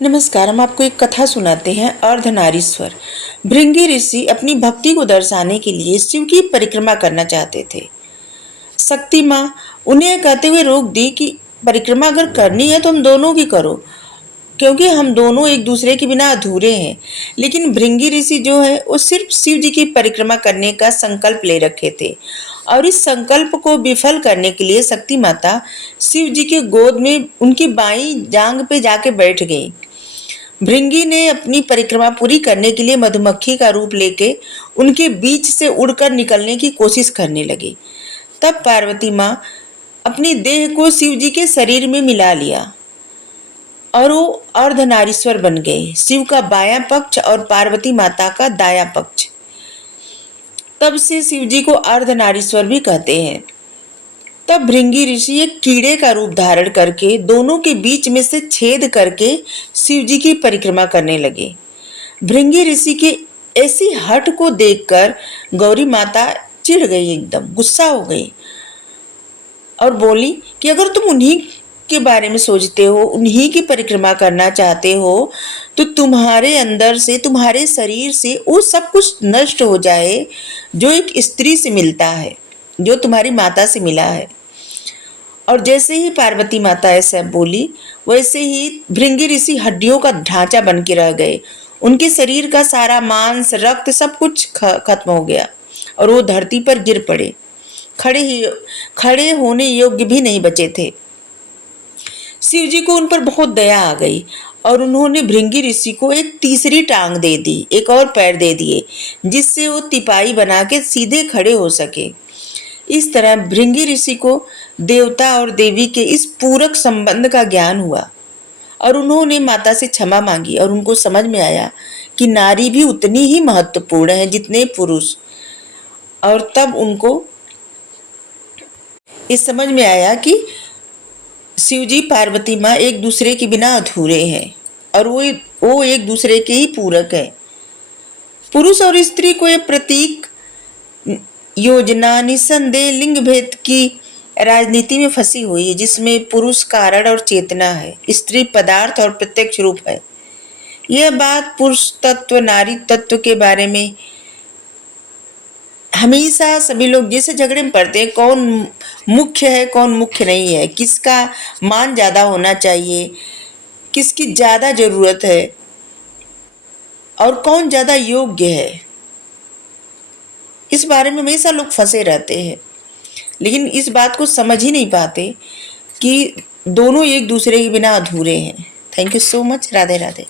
नमस्कार। हम आपको एक कथा सुनाते हैं। अर्धनारीश्वर। भृंगी ऋषि अपनी भक्ति को दर्शाने के लिए शिव की परिक्रमा करना चाहते थे। शक्ति माँ उन्हें कहते हुए रोक दी कि परिक्रमा अगर करनी है तो हम दोनों की करो, क्योंकि हम दोनों एक दूसरे के बिना अधूरे हैं। लेकिन भृंगी ऋषि जो है वो सिर्फ शिव जी की परिक्रमा करने का संकल्प ले रखे थे, और इस संकल्प को विफल करने के लिए शक्ति माता शिव जी के गोद में उनकी बाईं जांग पे जाके बैठ गई। भृंगी ने अपनी परिक्रमा पूरी करने के लिए मधुमक्खी का रूप लेके उनके बीच से उड़कर निकलने की कोशिश करने लगी। तब पार्वती माँ अपनी देह को शिव जी के शरीर में मिला लिया और वो अर्धनारीश्वर बन गए, शिव का बायां पक्ष और पार्वती माता का दायां पक्ष। तब से शिव जी को अर्धनारीश्वर भी कहते हैं। तब भृंगी ऋषि एक कीड़े का रूप धारण करके दोनों के बीच में से छेद करके शिव जी की परिक्रमा करने लगे। भृंगी ऋषि के ऐसी हठ को देखकर गौरी माता चिढ़ गई, एकदम गुस्सा हो गई और बोली कि अगर तुम उन्हीं के बारे में सोचते हो, उन्हीं की परिक्रमा करना चाहते हो, तो तुम्हारे अंदर से, तुम्हारे शरीर से वो सब कुछ नष्ट हो जाए जो एक स्त्री से मिलता है, जो तुम्हारी माता से मिला है। और जैसे ही पार्वती माता ऐसा बोली, वैसे ही भृंगी ऋषि हड्डियों का ढांचा बन के रह गए। उनके शरीर का सारा मांस, रक्त, सब कुछ खत्म हो गया और वो धरती पर गिर पड़े। खड़े होने योग्य भी नहीं बचे थे। शिव जी को उन पर बहुत दया आ गई और उन्होंने भृंगी ऋषि को एक तीसरी टांग दे दी, एक और पैर दे दिए, जिससे वो तिपाई बना के सीधे खड़े हो सके। इस तरह भृंगी ऋषि को देवता और देवी के इस पूरक संबंध का ज्ञान हुआ और उन्होंने माता से क्षमा मांगी और उनको समझ में आया कि नारी भी उतनी ही महत्वपूर्ण है जितने पुरुष। और तब उनको इस समझ में आया कि शिवजी पार्वती माँ एक दूसरे के बिना अधूरे हैं और वो एक दूसरे के ही पूरक है। पुरुष और स्त्री को ये प्रतीक योजना निसंदेह लिंग भेद की राजनीति में फंसी हुई है, जिसमें पुरुष कारण और चेतना है, स्त्री पदार्थ और प्रत्यक्ष रूप है। यह बात पुरुष तत्व नारी तत्व के बारे में हमेशा सभी लोग जैसे झगड़े में पड़ते हैं, कौन मुख्य है कौन मुख्य नहीं है, किसका मान ज्यादा होना चाहिए, किसकी ज्यादा जरूरत है और कौन ज्यादा योग्य है, इस बारे में हमेशा लोग फंसे रहते हैं। लेकिन इस बात को समझ ही नहीं पाते कि दोनों एक दूसरे के बिना अधूरे हैं। Thank you so much. Radhe Radhe.